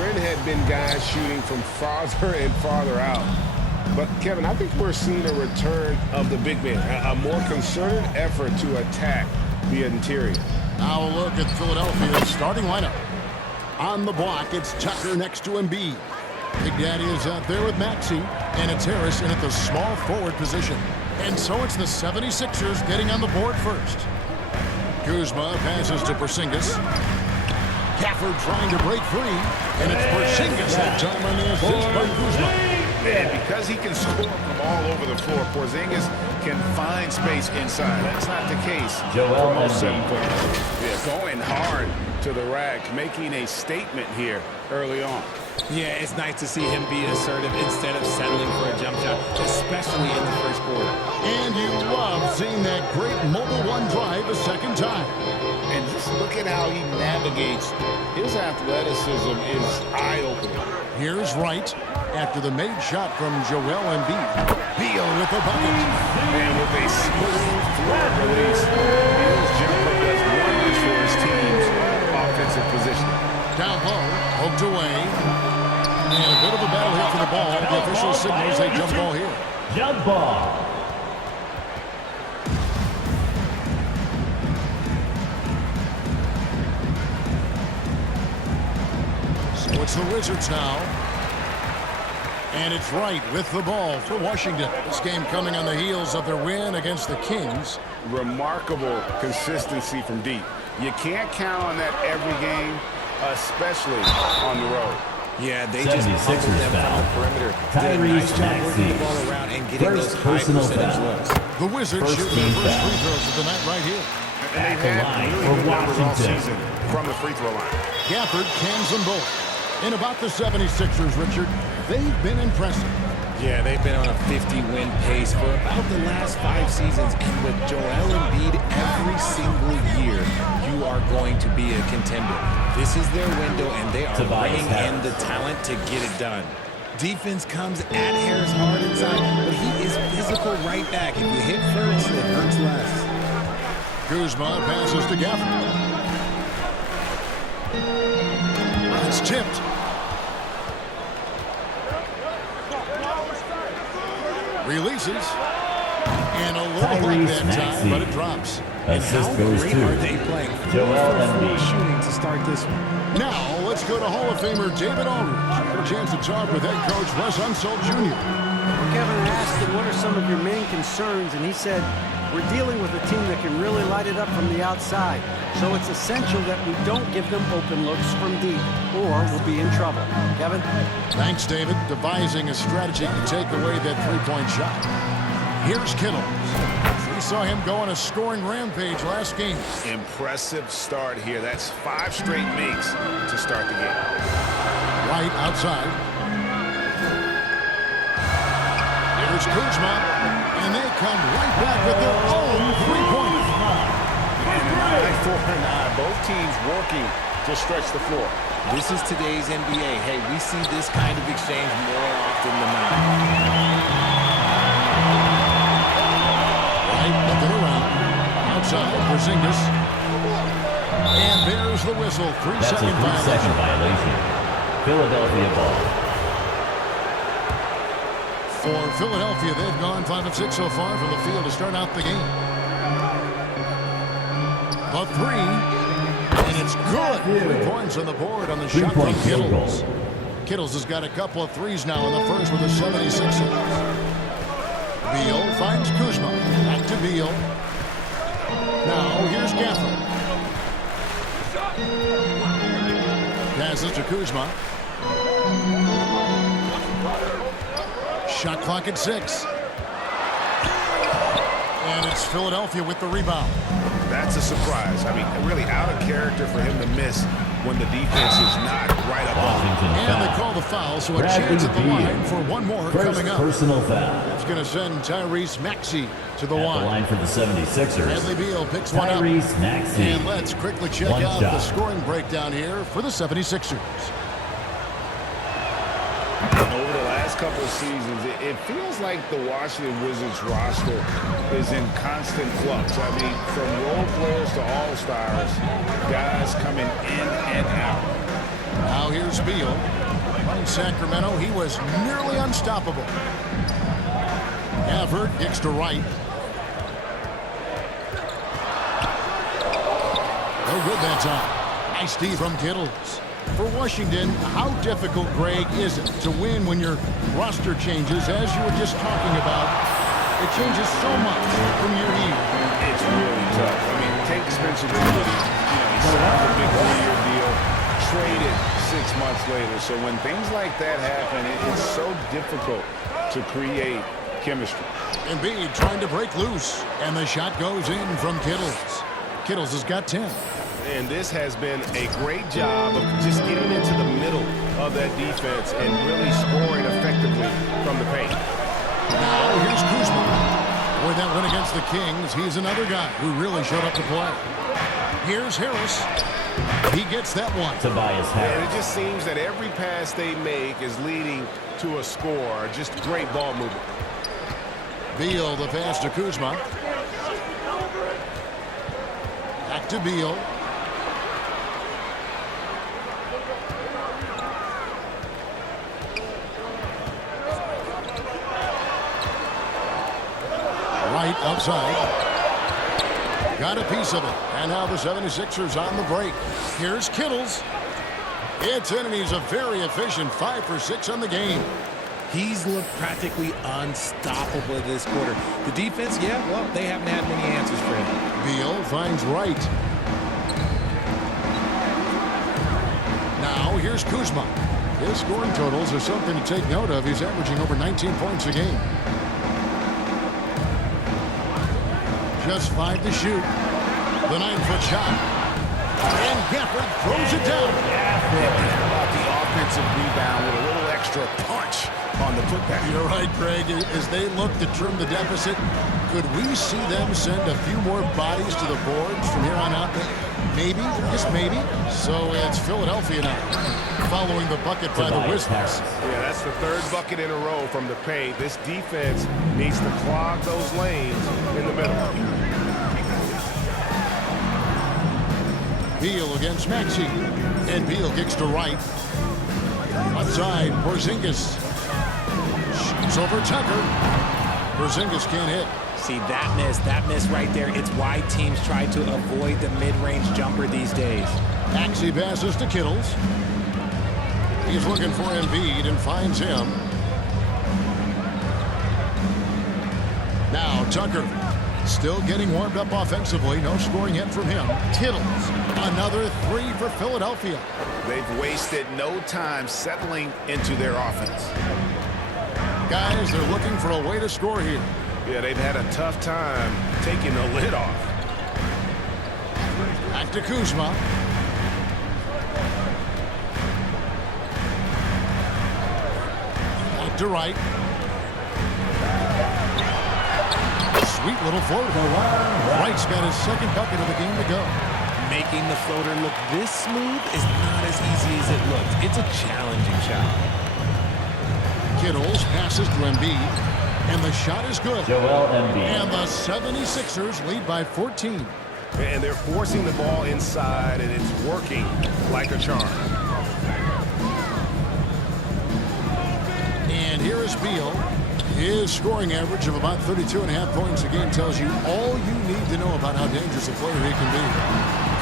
trend had been guys shooting from farther and farther out. But, Kevin, I think we're seeing a return of the big man, a more concerted effort to attack the interior. Now a look at Philadelphia's starting lineup. On the block, it's Tucker next to Embiid. Big Daddy is out there with Maxey, and it's Harris in at the small forward position. And so it's the 76ers getting on the board first. Kuzma passes to Porzingis. Gafford trying to break free, and it's Porzingis that time on the assist by Kuzma. And because he can score from all over the floor, Porzingis can find space inside. That's not the case for most 7-footers. Yeah, going hard to the rack, making a statement here early on. Yeah, it's nice to see him be assertive instead of settling for a jump shot, especially in the first quarter. And you love seeing that great mobile one drive a second time. And just look at how he navigates. His athleticism is eye-opening. Here's Wright after the made shot from Joel Embiid. Beal with the bucket. And with a smooth floor release, Beal's jumper does wonders for his team's offensive position. Down low, poked away. And a bit of a battle here for the ball. The official signals a jump ball here. Jump ball. So it's the Wizards now. And it's Wright with the ball for Washington. This game coming on the heels of their win against the Kings. Remarkable consistency from deep. You can't count on that every game, especially on the road. Yeah, they just humbled them from the perimeter. Did a nice job working the ball around and getting those high percentage looks. The Wizards shoot their first free throws of the night right here. And they've had really good numbers all season from the free throw line. Gafford cans them both. And about the 76ers, Richard, they've been impressive. Yeah, they've been on a 50-win pace for about the last 5 seasons. And with Joel Embiid every single year, you are going to be a contender. This is their window, and they are bringing in the talent to get it done. Defense comes at Harris hard inside, but he is physical right back. If you hit first, it hurts less. Kuzma passes to Gafford. It's tipped. Releases. And a little like that time, but it drops. Assist goes to Joel Embiid. Shooting to start this one. Now, let's go to Hall of Famer David Aldridge for a chance to talk with head coach Wes Unseld Jr. Well, Kevin asked him, what are some of your main concerns? And he said, we're dealing with a team that can really light it up from the outside. So it's essential that we don't give them open looks from deep, or we'll be in trouble. Kevin? Thanks, David. Devising a strategy to take away that three-point shot. Here's Kittle. We saw him go on a scoring rampage last game. Impressive start here. That's 5 straight makes to start the game. Right outside. Here's Kuzma. And they come right back with their own three-pointer. And an eye for an eye. Both teams working to stretch the floor. This is today's NBA. Hey, we see this kind of exchange more often than not. Right, looking around. Outside, Porzingis. And there's the whistle. That's a 3-second three-second violation. Philadelphia ball. For Philadelphia, they've gone 5 of 6 so far from the field to start out the game. A 3, and it's good. 3 points on the board on the shot from Kittles. Kittles has got a couple of threes now in the first with the 76ers. Beal finds Kuzma. Back to Beal. Now here's Gafford. Passes to Kuzma. Shot clock at 6. And it's Philadelphia with the rebound. That's a surprise. I mean, really out of character for him to miss when the defense is not right up on him. And they call the foul, so a chance at the line for one more coming up. Personal foul. It's going to send Tyrese Maxey to the At line. the line for the 76ers. Bradley Beal picks one up. Tyrese Maxey. And let's quickly check One out shot. the scoring breakdown here for the 76ers. Over the last couple of seasons, it feels like the Washington Wizards roster is in constant flux. I mean, from role players to all-stars, guys coming in and out. Now here's Beal. In Sacramento, he was nearly unstoppable. Gafford kicks to right. No good that time. Nice D from Kittles. For Washington, how difficult, Greg, is it to win when your roster changes, as you were just talking about? It changes so much from year to year. It's really tough. I mean, take Spencer Dinwiddie. He signed a big 1-year deal, traded 6 months later. So when things like that happen, it's so difficult to create chemistry. Embiid trying to break loose, and the shot goes in from Kittles. Kittles has got 10. And this has been a great job of just getting into the middle of that defense and really scoring effectively from the paint. Now here's Kuzma. Boy, that win against the Kings, he's another guy who really showed up to play. Here's Harris. He gets that one. Tobias And Harris. it just seems that every pass they make is leading to a score. Just great ball movement. Beal, the pass to Kuzma. Back to Beal. Right outside. Got a piece of it. And now the 76ers on the break. Here's Kittles. It's in, and he's a very efficient 5 for 6 on the game. He's looked practically unstoppable this quarter. The defense, yeah, well, they haven't had many answers for him. Beal finds Wright. Now here's Kuzma. His scoring totals are something to take note of. He's averaging over 19 points a game. Just 5 to shoot. The 9-foot shot. And Gafford throws it down. How about the offensive rebound with a little extra punch on the putback? You're right, Craig. As they look to trim the deficit, could we see them send a few more bodies to the boards from here on out? Maybe, just maybe. So it's Philadelphia now, following the bucket by the Tobias Wizards. Harris. Yeah, that's the 3rd bucket in a row from the paint. This defense needs to clog those lanes in the middle. Beal against Maxey. And Beal kicks to right. Outside, Porzingis. Shoots over Tucker. Porzingis can't hit. See, that miss right there, it's why teams try to avoid the mid-range jumper these days. Maxey passes to Kittles. He's looking for Embiid and finds him. Now Tucker still getting warmed up offensively. No scoring yet from him. Kittles, another 3 for Philadelphia. They've wasted no time settling into their offense. Guys, they're looking for a way to score here. Yeah, they've had a tough time taking the lid off. Back to Kuzma. Back to Wright. Sweet little floater. Wright's got his 2nd bucket of the game to go. Making the floater look this smooth is not as easy as it looks. It's a challenging shot. Kittles passes to Embiid. And the shot is good. Joel Embiid. And the 76ers lead by 14. And they're forcing the ball inside, and it's working like a charm. And here is Beal. His scoring average of about 32.5 points a game tells you all you need to know about how dangerous a player he can be.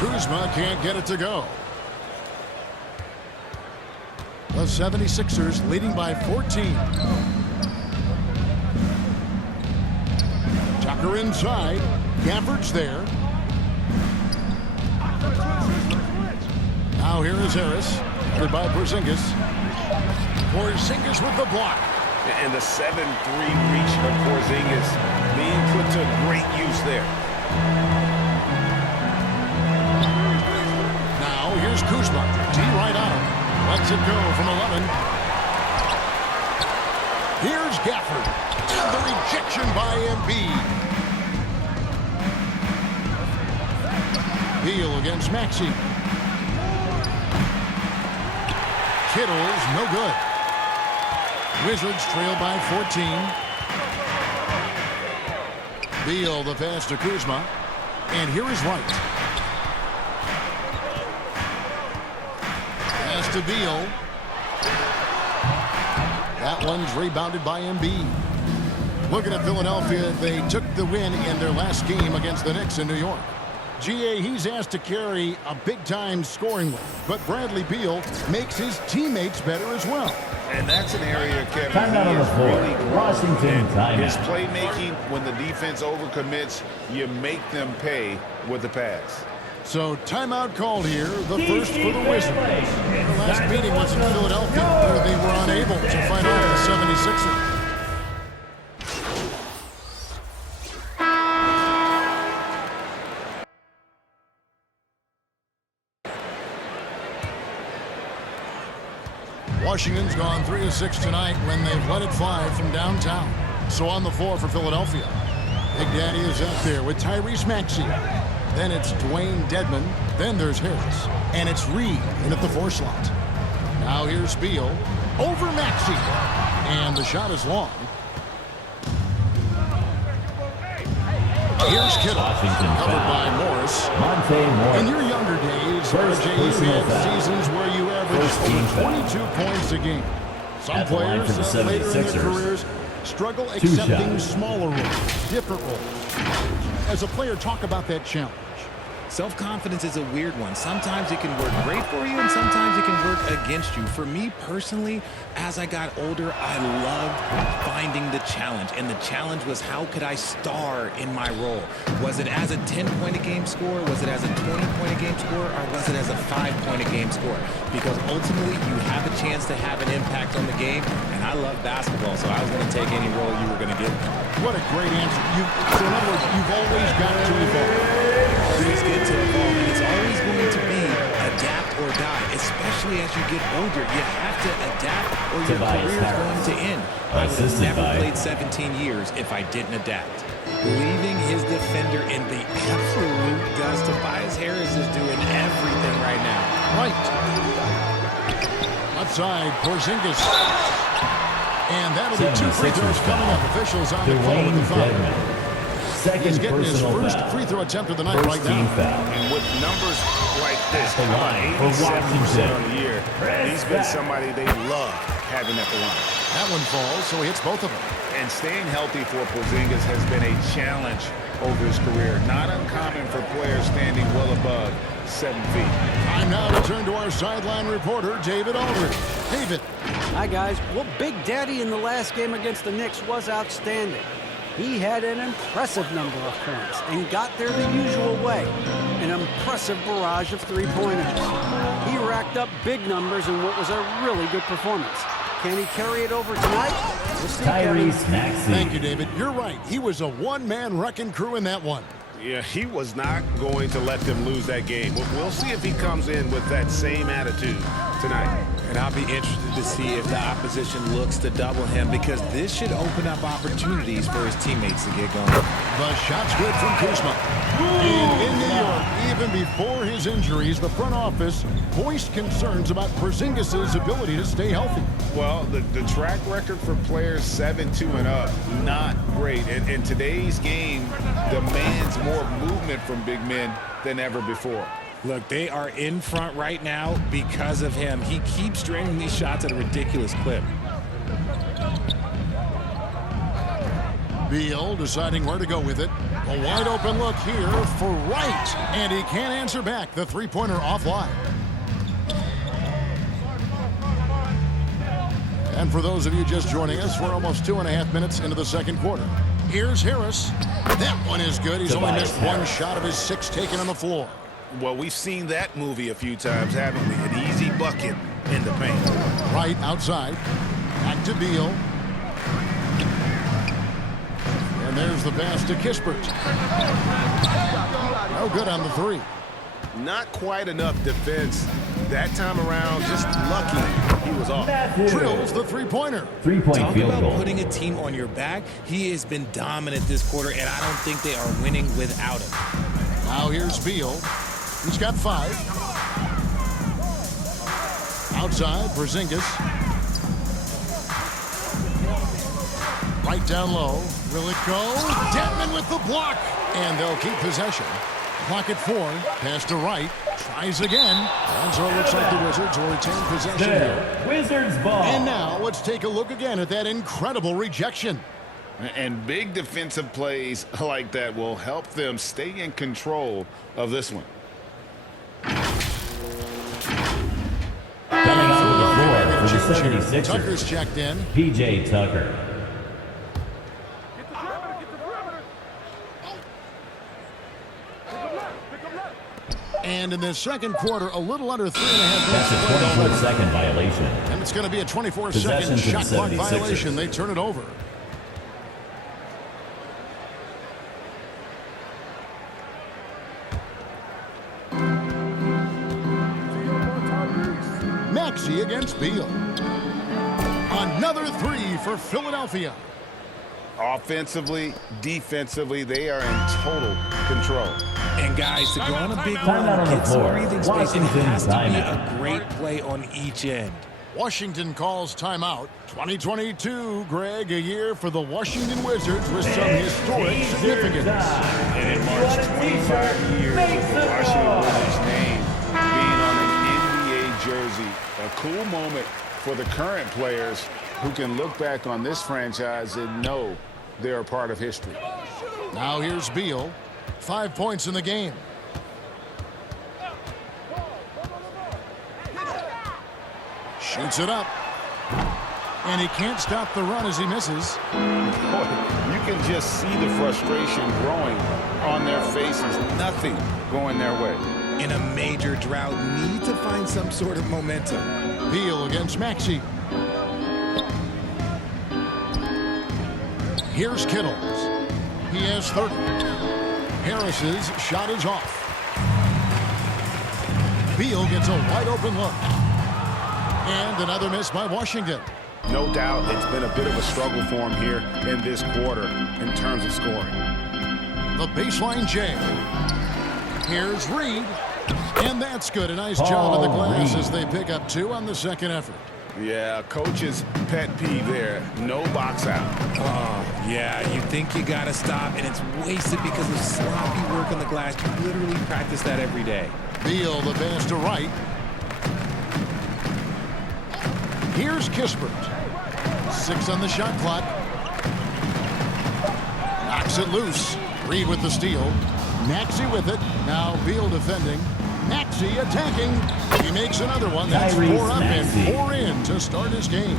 Kuzma can't get it to go. The 76ers leading by 14. Tucker inside. Gafford's there. Now here is Harris. Headed by Porzingis. Porzingis with the block. And the 7-3 reach of Porzingis being put to great use there. Now here's Kuzma. D right out. Lets it go from 11. Here's Gafford. And the rejection by Embiid. Beal against Maxey. Kittles, no good. Wizards trail by 14. Beal, the pass to Kuzma. And here is Wright. Pass to to Beal. That one's rebounded by Embiid. Looking at Philadelphia, they took the win in their last game against the Knicks in New York. GA, he's asked to carry a big-time scoring load, but Bradley Beal makes his teammates better as well. And that's an area, Kevin, Timeout on the he is floor. really good. Washington And his timeout. playmaking, when the defense overcommits, you make them pay with the pass. So timeout called here, the first for the Wizards. Their last meeting was in Philadelphia, where they were unable to fight off the 76ers. Washington's gone 3 of 6 tonight when they've let it fly from downtown. So on the floor for Philadelphia, Big Daddy is out there with Tyrese Maxey. Then it's Dwayne Dedmon. Then there's Harris. And it's Reed in at the 4 slot. Now here's Beal over Maxey. And the shot is long. Here's Kittle, Washington covered foul. by Morris. Monte Morris. In your younger days, First RJ, you personal had foul. seasons where you averaged First team over foul. 22 points a game. Some At the line players for the later in their 76ers. careers struggle Two accepting shots. smaller roles, different roles. As a player, talk about that challenge. Self-confidence is a weird one. Sometimes it can work great for you, and sometimes it can work against you. For me personally, as I got older, I loved finding the challenge. And the challenge was, how could I star in my role? Was it as a 10-point-a-game scorer? Was it as a 20-point-a-game scorer? Or was it as a 5-point-a-game scorer? Because ultimately, you have a chance to have an impact on the game. And I love basketball, so I was going to take any role you were going to give me. What a great answer. So in other words, you've always got to evolve. Always get to evolve, and it's always going to be adapt or die, especially as you get older. You have to adapt or your Tobias career is Harris. going to end. I would have Assisted never by- played 17 years if I didn't adapt. Leaving his defender in the absolute dust. Tobias Harris is doing everything right now. Right. Outside, Porzingis. And that'll be 2 free 76ers throws coming up. Officials on the call with the Dwayne foul. Dedmon. Second He's getting his personal first foul. free throw attempt of the night First right team now. foul. And with numbers like this, the line for 87% Washington. on the year, he's been somebody they love having at the line. That one falls, so he hits both of them. And staying healthy for Porzingis has been a challenge over his career. Not uncommon for players standing well above 7 feet. Time now to turn to our sideline reporter, David Aldridge. David. Hi, guys. Well, Big Daddy in the last game against the Knicks was outstanding. He had an impressive number of points and got there the usual way. An impressive barrage of three-pointers. He racked up big numbers in what was a really good performance. Can he carry it over tonight? We'll see, Kevin. Tyrese Maxey. Thank you, David. You're right. He was a one-man wrecking crew in that one. Yeah, he was not going to let them lose that game. We'll see if he comes in with that same attitude tonight. And I'll be interested to see if the opposition looks to double him, because this should open up opportunities for his teammates to get going. The shot's good from Kuzma. And in New York, even before his injuries, the front office voiced concerns about Porzingis' ability to stay healthy. Well, the track record for players 7-2 and up, not great. And today's game demands more movement from big men than ever before. Look, they are in front right now because of him. He keeps draining these shots at a ridiculous clip. Beal deciding where to go with it. A wide open look here for Wright. And he can't answer back. The three-pointer offline. And for those of you just joining us, we're almost 2.5 minutes into the second quarter. Here's Harris. That one is good. He's only Tobias missed one Harris. shot of his 6 taken on the floor. Well, we've seen that movie a few times, haven't we? An easy bucket in the paint. Right outside. Back to Beal. And there's the pass to Kispert. No good on the 3. Not quite enough defense that time around. Just lucky he was off. Drills the three-pointer. Three-point Talk field about goal. putting a team on your back. He has been dominant this quarter, and I don't think they are winning without him. Now here's Beal. He's got 5. Outside, Porzingis. Right down low. Will it go? Dedmon with the block. And they'll keep possession. Clock at 4. Pass to right. Tries again. And so it looks like the Wizards will retain possession here. Wizards ball. And now let's take a look again at that incredible rejection. And big defensive plays like that will help them stay in control of this one. Coming onto the floor for the 76ers. Tucker's checked in. P.J. Tucker. And in the second quarter, a little under 3.5 That's minutes a to play. 24-second violation. And it's going to be a 24-second Possession to shot the clock 76ers. violation. They turn it over. Maxey against Beal. Another three for Philadelphia. Offensively, defensively, they are in total control. And guys, to go on a big Timeout run, on the get some floor. breathing space, it Washington has to be timeout. a great play on each end. Washington calls timeout. 2022, Greg, a year for the Washington Wizards with some historic significance. And it marks 25 years of the Washington Wizards name being on an NBA jersey. A cool moment for the current players who can look back on this franchise and know they're a part of history. Now here's Beal. 5 points in the game. Shoots it up. And he can't stop the run as he misses. Boy, you can just see the frustration growing on their faces. Nothing going their way. In a major drought, need to find some sort of momentum. Beal against Maxey. Here's Kittles. He has 30. Harris's shot is off. Beal gets a wide open look. And another miss by Washington. No doubt it's been a bit of a struggle for him here in this quarter in terms of scoring. The baseline J. Here's Reed. And that's good. A nice job on the glass as they pick up 2 on the second effort. Yeah, coach's pet peeve there. No box out. Yeah, you think you gotta stop, and it's wasted because of sloppy work on the glass. You literally practice that every day. Beal, the pass to right. Here's Kispert. 6 on the shot clock. Knocks it loose. Reed with the steal. Maxey with it. Now Beal defending. Maxey attacking. He makes another one. That's Tyrese 4 up Maxey. and 4 in to start his game.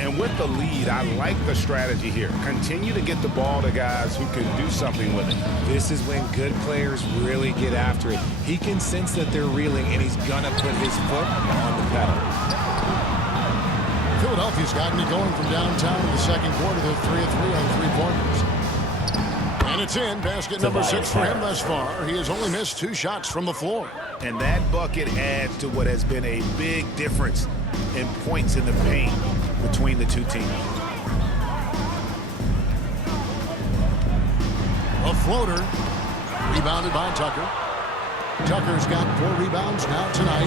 And with the lead, I like the strategy here. Continue to get the ball to guys who can do something with it. This is when good players really get after it. He can sense that they're reeling, and he's gonna put his foot on the pedal. Philadelphia's gotten it going from downtown in the second quarter. They're 3 of 3 on 3-pointers. And it's in. Basket number 6 for him thus far. He has only missed 2 shots from the floor. And that bucket adds to what has been a big difference in points in the paint between the two teams. A floater. Rebounded by Tucker. Tucker's got 4 rebounds now tonight.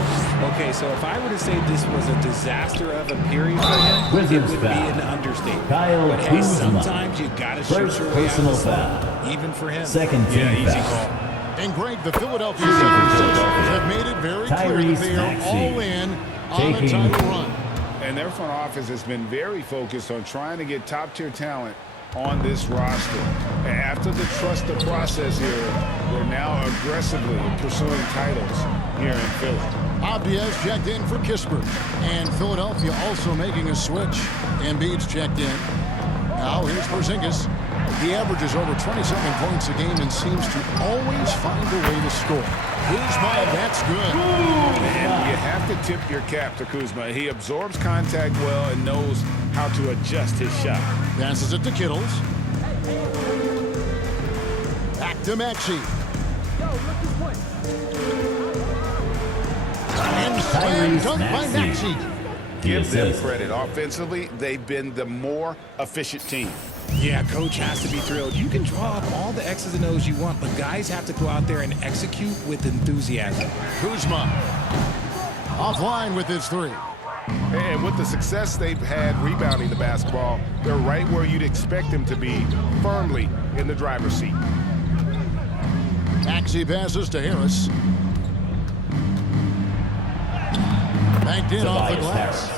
Okay, so if I were to say this was a disaster of a period for him, Wizards it would be foul. an understatement. Kyle But hey, Kuzma. sometimes you gotta shoot First your way out of personal the slump, foul. even for him. Second team Easy foul. call. And Greg, the Philadelphia Shooting for 76ers Philadelphia. have made it very clear Tyrese that they are Maxey. all in on a Taking- title run. And their front office has been very focused on trying to get top-tier talent on this roster. After the trust the process here, they're now aggressively pursuing titles here in Philly. Abdias checked in for Kispert. And Philadelphia also making a switch. Embiid's checked in. Now here's Porzingis. He averages over 27 points a game and seems to always find a way to score. Kuzma, that's good. And you have to tip your cap to Kuzma. He absorbs contact well and knows how to adjust his shot. Passes it to Kittles. Back to Maxey. And slam Tyrese dunk by Maxey. Maxey. Give them assist. credit. Offensively, they've been the more efficient team. Yeah, coach has to be thrilled. You can draw up all the X's and O's you want, but guys have to go out there and execute with enthusiasm. Kuzma. Offline with his 3. And with the success they've had rebounding the basketball, they're right where you'd expect them to be, firmly in the driver's seat. Maxey passes to Harris. Banked in off the Tobias glass.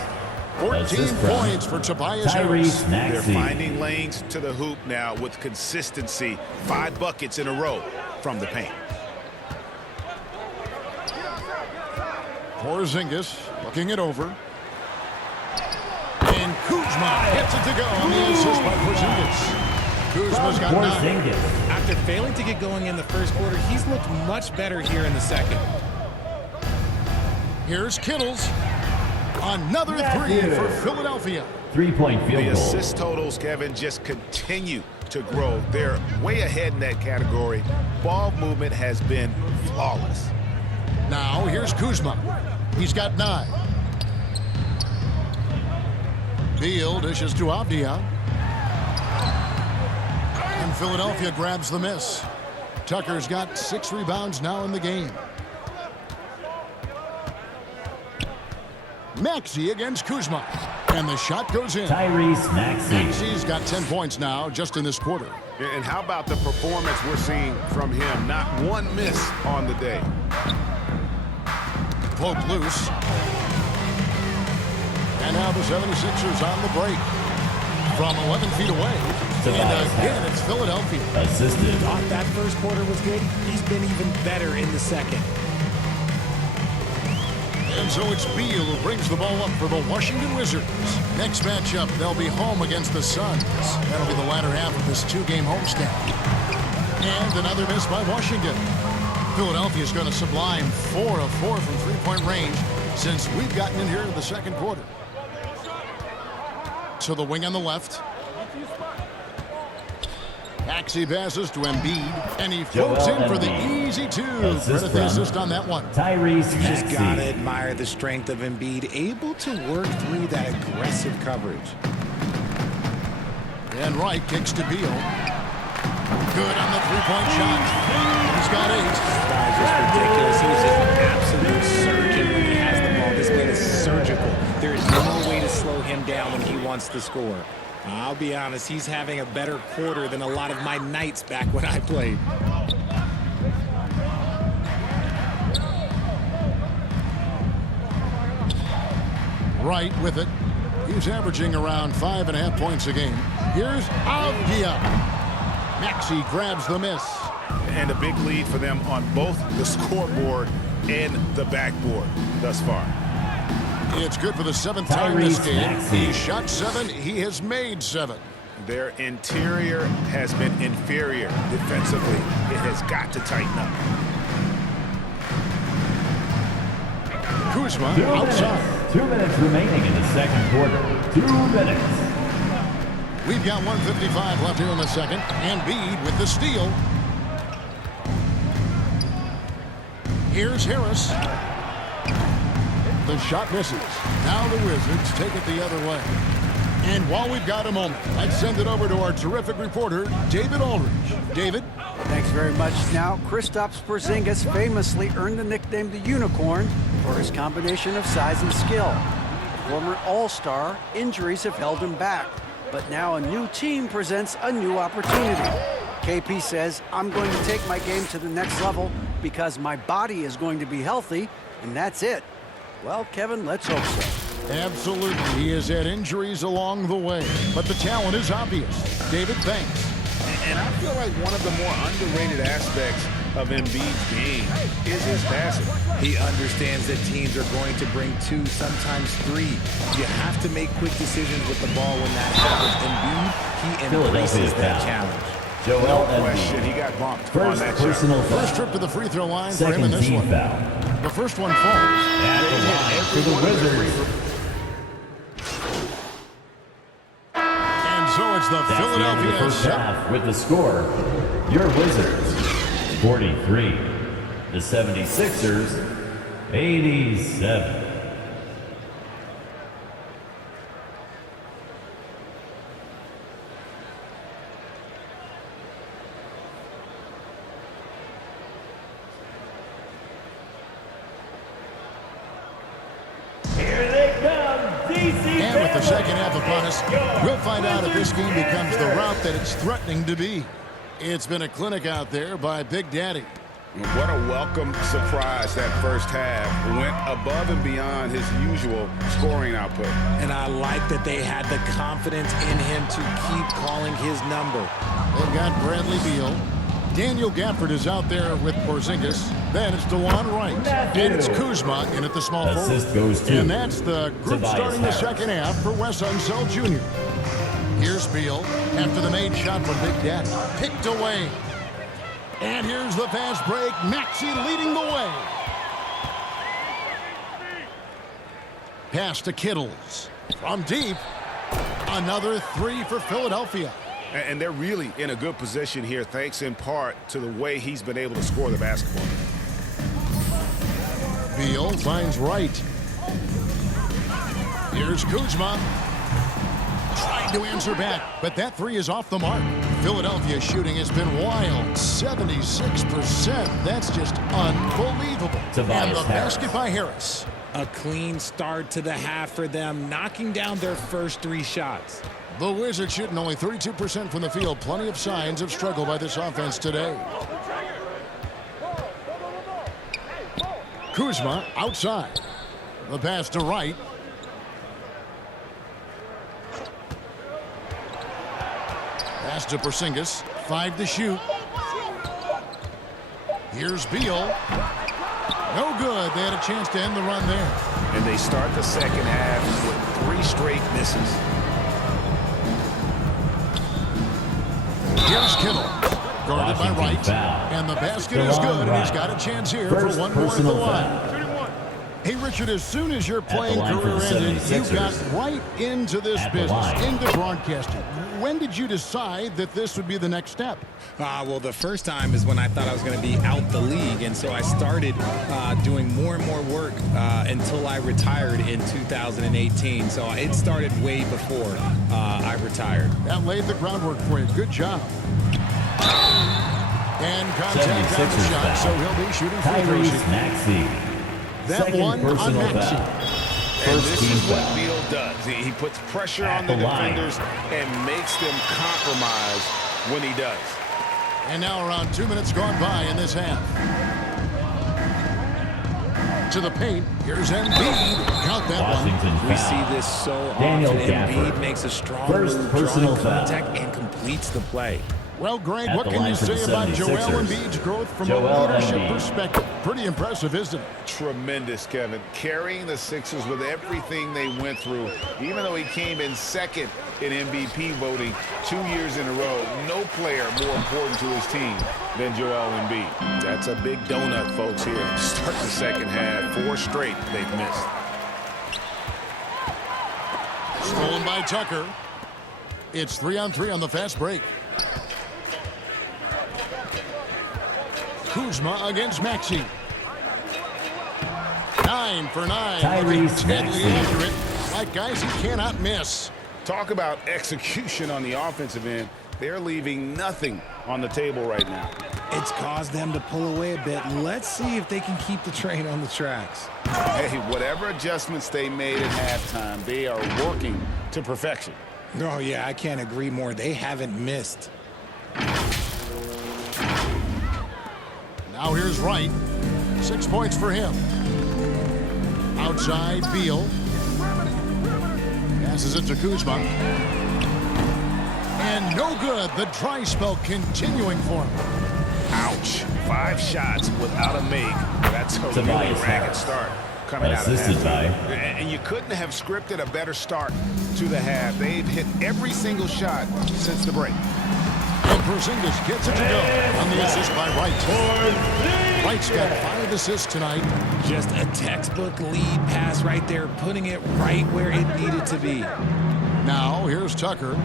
Harris. 14 points for Tobias Harris. Tyrese They're Maxey. finding lanes to the hoop now with consistency. 5 buckets in a row from the paint. Porzingis looking it over. And Kuzma gets it to go on the assist by Porzingis. Kuzma's got 9. Porzingis. After failing to get going in the first quarter, he's looked much better here in the second. Here's Kittles. Another 3 for Philadelphia. 3-point The field goal. assist totals, Kevin, just continue to grow. They're way ahead in that category. Ball movement has been flawless. Now here's Kuzma. He's got 9. Beal dishes to Avdia. And Philadelphia grabs the miss. Tucker's got 6 rebounds now in the game. Maxey against Kuzma. And the shot goes in. Tyrese Maxey. Maxey's got 10 points now just in this quarter. And how about the performance we're seeing from him? Not one miss on the day. Poked loose. And now the 76ers on the break. From 11 feet away. And again, it's Philadelphia. Assisted. Thought that first quarter was good. He's been even better in the second. And so it's Beal who brings the ball up for the Washington Wizards. Next matchup, they'll be home against the Suns. That'll be the latter half of this 2-game homestand. And another miss by Washington. Philadelphia's going to sublime 4 of 4 from three-point range since we've gotten in here in the second quarter. So the wing on the left. Maxey passes to Embiid, and he floats in for the easy 2. Credit the assist on that one. Tyrese You just gotta Maxey. admire the strength of Embiid, able to work through that aggressive coverage. And Wright kicks to Beal. Good on the three-point shot. He's got 8. This guy's just ridiculous. He's just an absolute surgeon when he has the ball. This man is surgical. There is no way to slow him down when he wants to score. I'll be honest, he's having a better quarter than a lot of my nights back when I played. Wright with it. He's averaging around 5.5 points a game. Here's Avdia. Maxey grabs the miss. And a big lead for them on both the scoreboard and the backboard thus far. It's good for the 7th time this Tyrese game. Maxey. He shot 7. He has made 7. Their interior has been inferior defensively. It has got to tighten up. Kuzma 2 outside. minutes. 2 minutes remaining in the second quarter. 2 minutes. We've got 1:55 left here in the second. And Embiid with the steal. Here's Harris. The shot misses. Now the Wizards take it the other way. And while we've got a moment, I'd send it over to our terrific reporter, David Aldridge. David? Thanks very much. Now, Kristaps Porzingis famously earned the nickname the Unicorn for his combination of size and skill. Former All-Star, injuries have held him back. But now a new team presents a new opportunity. KP says, I'm going to take my game to the next level because my body is going to be healthy, and that's it. Well, Kevin, let's hope so. Absolutely. He has had injuries along the way, but the talent is obvious. David, thanks. And I feel like one of the more underrated aspects of Embiid's game is his passing. He understands that teams are going to bring 2, sometimes 3. You have to make quick decisions with the ball when that happens. Embiid, he embraces that challenge. Joel No Embiid. question, he got bumped on First that shot. personal foul. First trip to the free throw line for him in Second this team one. foul. The first one falls. At the line for the Wizards. And so it's the That's the end of the Philadelphia first 7. half with the score. Your Wizards 43. The 76ers 87. Here they come, DC. And with the second half upon us, we'll find out if this game becomes the route that it's threatening to be. It's been a clinic out there by Big Daddy. What a welcome surprise that first half. Went above and beyond his usual scoring output. And I like that they had the confidence in him to keep calling his number. They've got Bradley Beal. Daniel Gafford is out there with Porzingis. Then it's DeJuan Wright. And it's Kuzma in at the small Assist forward. goes to And that's the group Tobias starting the Harris. second half for Wes Unseld Jr. Here's Beal after the made shot from Big Daddy. Picked away. And here's the fast break. Maxey leading the way. Pass to Kittles. From deep. Another three for Philadelphia. And they're really in a good position here, thanks in part to the way he's been able to score the basketball. Beal finds Wright. Here's Kuzma. Trying to answer back, but that three is off the mark. Philadelphia's shooting has been wild. 76%. That's just unbelievable. Tobias And the Harris. basket by Harris. A clean start to the half for them, knocking down their first 3 shots. The Wizards shooting only 32% from the field. Plenty of signs of struggle by this offense today. Kuzma outside. The pass to Wright. Pass to Porzingis. 5 to shoot. Here's Beal. No good. They had a chance to end the run there. And they start the second half with 3 straight misses. Here's Kittle. Guarded by Washington Wright. foul. And the basket is good, and he's got a chance here for First one more at the personal line. foul. Hey, Richard, as soon as your the playing line for career the ended, you 76ers. got right into this At the business, line. into broadcasting. When did you decide that this would be the next step? Well, the first time is when I thought I was going to be out the league, and so I started doing more and more work until I retired in 2018. So it started way before I retired. That laid the groundwork for you. Good job. And contact on the 76ers shot, so foul. he'll be shooting free throws. Tyrese Maxey. That Second one on personal Maxey. foul. And First this team is what foul. Beal does. He puts pressure At on the the line. defenders and makes them compromise when he does. And now around 2 minutes gone by in this half. To the paint. Here's Embiid. Count that one. Washington We foul. see this so Daniel often. Gafford. Embiid makes a strong First move, personal drawing foul. contact, and completes the play. Well, Greg, At what the can line you for the say about Joel 76ers. Embiid's growth from Joel a leadership Embiid. perspective? Pretty impressive, isn't it? Tremendous, Kevin. Carrying the Sixers with everything they went through. Even though he came in second in MVP voting 2 years in a row, no player more important to his team than Joel Embiid. That's a big donut, folks, here. Start the second half. 4 straight they've missed. Stolen by Tucker. It's 3-on-3 on the fast break. Kuzma against Maxey. 9 for 9. Tyrese Deadly Maxey. accurate. Like guys, he cannot miss. Talk about execution on the offensive end. They're leaving nothing on the table right now. It's caused them to pull away a bit. Let's see if they can keep the train on the tracks. Hey, whatever adjustments they made at halftime, they are working to perfection. Oh, yeah, I can't agree more. They haven't missed. Now here's Wright. 6 points for him. Outside, Beal. Passes it to Kuzma. And no good. The dry spell continuing for him. Ouch. 5 shots without a make. That's a really Tobias ragged Harris. start coming out of Assisted by half. And you couldn't have scripted a better start to the half. They've hit every single shot since the break. And Porzingis gets it to go on the assist by Wright. Wright's got 5 assists tonight. Just a textbook lead pass right there, putting it right where it needed to be. Now here's Tucker.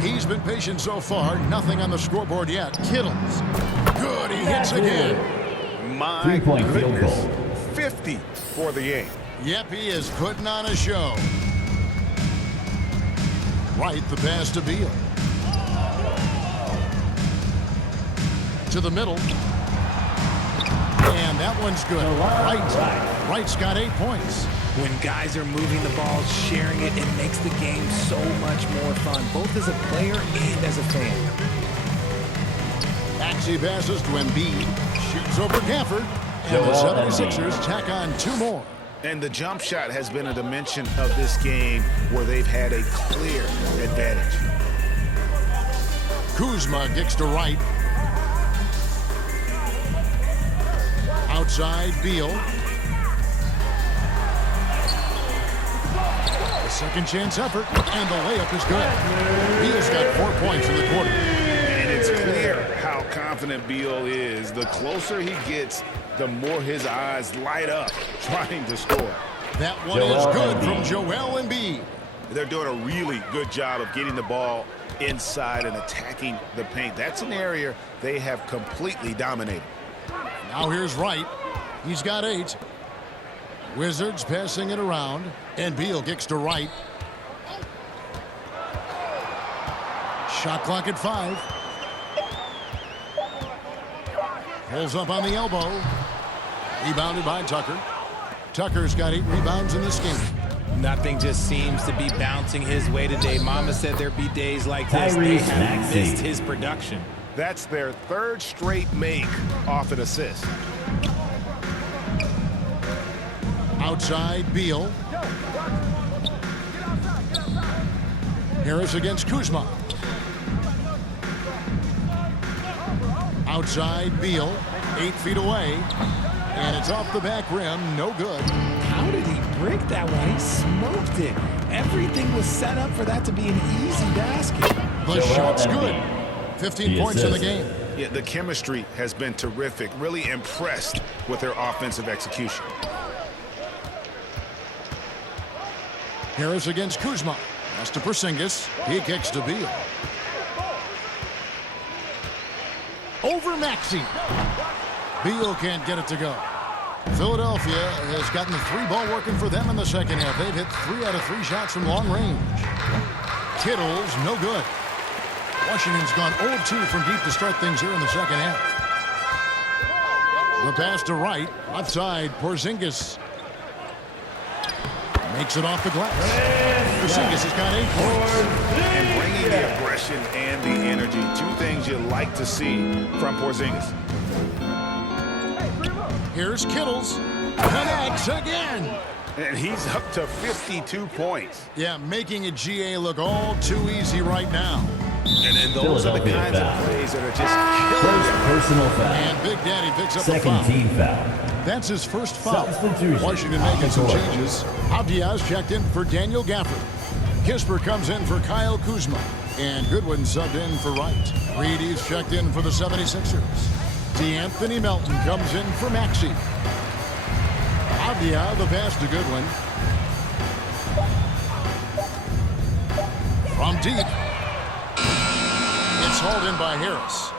He's been patient so far. Nothing on the scoreboard yet. Kittles. Good. He hits again. My 3-point field goodness. goal. 50 for the game. Yep, he is putting on a show. Wright, the pass to Beal. To the middle. And that one's good. Wright's got 8 points. When guys are moving the ball, sharing it, it makes the game so much more fun, both as a player and as a fan. Maxey passes to Embiid. Shoots over Gafford. And the 76ers tack on 2 more. And the jump shot has been a dimension of this game where they've had a clear advantage. Kuzma kicks to right. Outside, Beal. A second chance effort, and the layup is good. Beal's got 4 points in the quarter. And it's clear how confident Beal is. The closer he gets, the more his eyes light up trying to score. That one is good from Joel Embiid. They're doing a really good job of getting the ball inside and attacking the paint. That's an area they have completely dominated. Now here's Wright. He's got 8. Wizards passing it around, and Beal kicks to Wright. Shot clock at 5. Pulls up on the elbow. Rebounded by Tucker. Tucker's got 8 rebounds in this game. Nothing just seems to be bouncing his way today. Mama said there'd be days like this. They have missed his production. That's their 3rd straight make off an assist. Outside, Beal. Harris against Kuzma. Outside, Beal. 8 feet away. And it's off the back rim. No good. How did he break that one? He smoked it. Everything was set up for that to be an easy basket. The shot's good. 15 points in the game. Yeah, the chemistry has been terrific. Really impressed with their offensive execution. Harris against Kuzma. That's to Porzingis. He kicks to Beal. Over Maxey. Beal can't get it to go. Philadelphia has gotten the 3-ball working for them in the second half. They've hit 3 out of 3 shots from long range. Kittle's no good. Washington's gone 0-2 from deep to start things here in the second half. The pass to Wright. Outside, Porzingis. Makes it off the glass. Porzingis has got 8 points. And bringing the aggression and the energy. 2 things you like to see from Porzingis. Here's Kittles. Connects again. And he's up to 52 points. Yeah, making a GA look all too easy right now. And those are the kinds of plays that are just killing them. Personal foul. And Big Daddy picks up Second a foul. team foul. That's his first foul. Substitution. Washington making some changes. Abdiaz checked in for Daniel Gafford. Kisper comes in for Kyle Kuzma. And Goodwin subbed in for Wright. Reedy's checked in for the 76ers. D'Anthony Melton comes in for Maxey. Abdiaz, the pass to Goodwin. From deep. It's hauled in by Harris.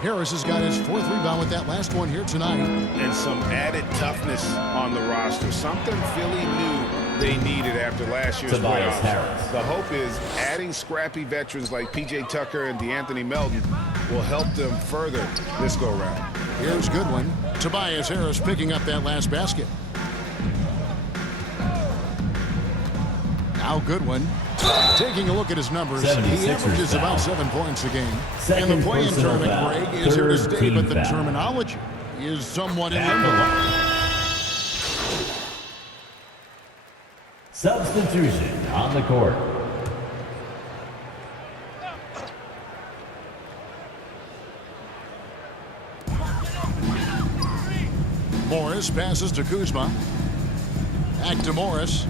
Harris has got his 4th rebound with that last one here tonight. And some added toughness on the roster. Something Philly knew they needed after last year's playoffs. Harris. The hope is adding scrappy veterans like P.J. Tucker and D'Anthony Melton will help them further this go-round. Here's Goodwin. Tobias Harris picking up that last basket. Now Goodwin. Taking a look at his numbers, he averages about 7 points a game. And the play-in tournament, Greg, is here to stay, but the terminology is somewhat in limbo. Substitution on the court. Morris passes to Kuzma. Back to Morris.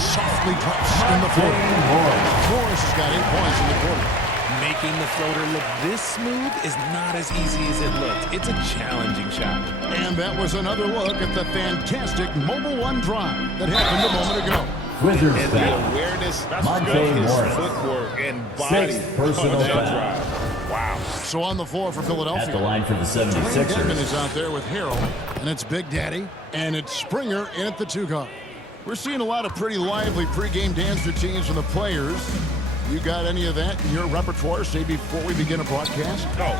Softly drops in the floor. Morris has got 8 points in the quarter. Making the floater look this smooth is not as easy as it looked. It's a challenging shot. And that was another look at the fantastic Mobile One drive that happened a moment ago. Wizards And foul. the awareness Monte of his Morris. footwork and body 6th personal on that foul. drive. Wow. So on the floor for At Philadelphia. the line for the Dwayne Dedman 76ers. is out there with Harrell. And it's Big Daddy. And it's Springer in at the 2 guard. We're seeing a lot of pretty lively pregame dance routines from the players. You got any of that in your repertoire, say, before we begin a broadcast? Oh,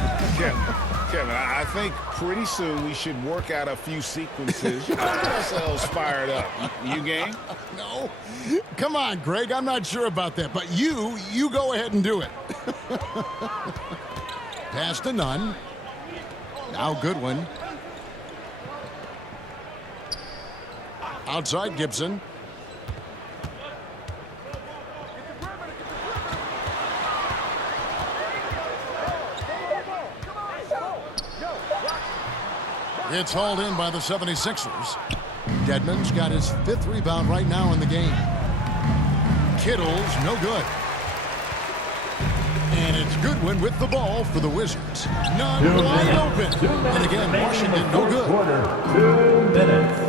Kevin, I think pretty soon we should work out a few sequences. Get ourselves fired up. You game? No. Come on, Greg. I'm not sure about that. But you go ahead and do it. Pass to Nunn. Now Goodwin. Outside Gibson. It's hauled in by the 76ers. Dedmon's got his 5th rebound right now in the game. Kittle's no good. And it's Goodwin with the ball for the Wizards. Nunn wide open. And again, Washington no good. Quarter, 2 minutes.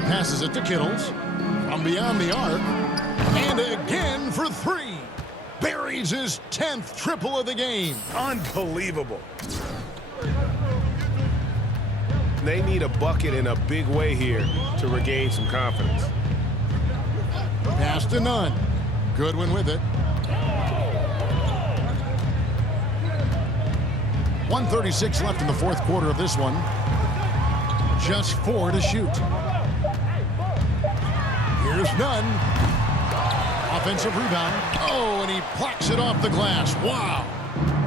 Passes it to Kittles from beyond the arc. And again for 3. Buries his 10th triple of the game. Unbelievable. They need a bucket in a big way here to regain some confidence. Pass to Nunn. Goodwin with it. 1:36 left in the 4th quarter of this one. Just 4 to shoot. Here's Nunn. Offensive rebound. Oh, and he plucks it off the glass. Wow.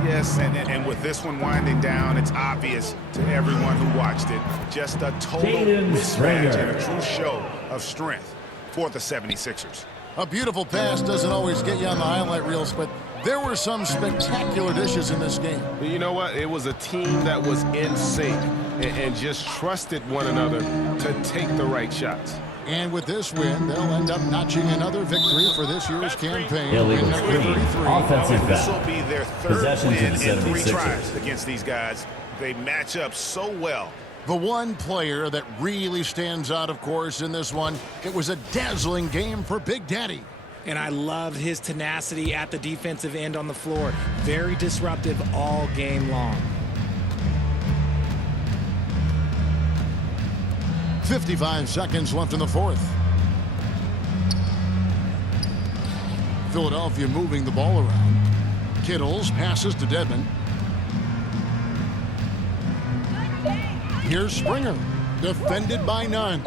Yes, and with this one winding down, it's obvious to everyone who watched it. Just a total mismatch and a true show of strength for the 76ers. A beautiful pass doesn't always get you on the highlight reels, but there were some spectacular dishes in this game. You know what? It was a team that was in sync and just trusted one another to take the right shots. And with this win, they'll end up notching another victory for this year's campaign. Illegal Win number screen. 33. Offensive This foul. will be their 3rd Possession to win the in 3 76ers. tries against these guys. They match up so well. The one player that really stands out, of course, in this one, it was a dazzling game for Big Daddy. And I loved his tenacity at the defensive end on the floor. Very disruptive all game long. 55 seconds left in the 4th. Philadelphia moving the ball around. Kittles passes to Dedmon. Here's Springer, defended by Nunn.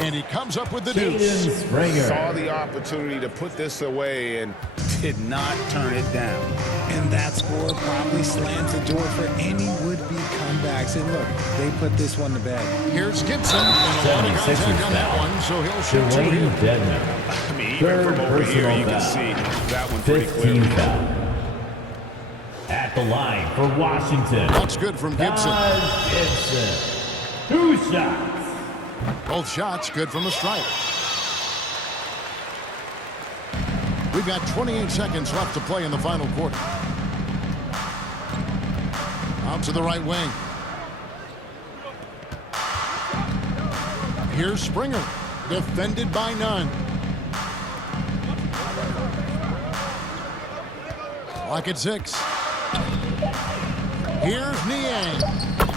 And he comes up with the deuce. Jaden Springer. Saw the opportunity to put this away and did not turn it down. And that score probably slams the door for any would-be comebacks. And look, they put this one to bed. Here's Gibson, and a lot of 76ers contact on that foul. one, so he'll shoot 2 Dwayne here. Dedmon. I mean, even Third from over here, personal you can foul. see that one pretty 15 clearly. foul. At the line for Washington. That's good from Gibson. Todd Gibson. 2 shots. Both shots good from the stripe. We've got 28 seconds left to play in the final quarter. Out to the right wing. Here's Springer, defended by Nunn. Clock at 6. Here's Niang.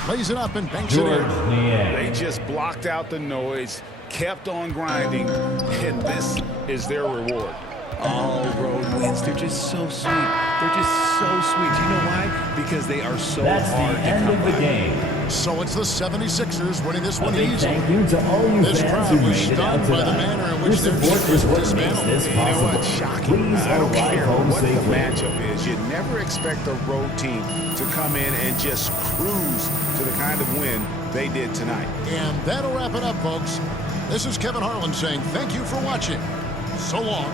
Lays it up and banks it George in. Niang. They just blocked out the noise, kept on grinding, and this is their reward. All road wins. They're just so sweet. They're just so sweet. Do you know why? Because they are so That's hard the to end come of the by. game. So it's the 76ers winning this A one big easily. thank you to all you This fans crowd who was made it out stunned by the tonight. manner in Your which their support team is was what makes dismantled. this You know possible. what's shocking? Please I don't arrive care home what the safely. matchup is. You never expect a road team to come in and just cruise to the kind of win they did tonight. And that'll wrap it up, folks. This is Kevin Harlan saying thank you for watching. So long.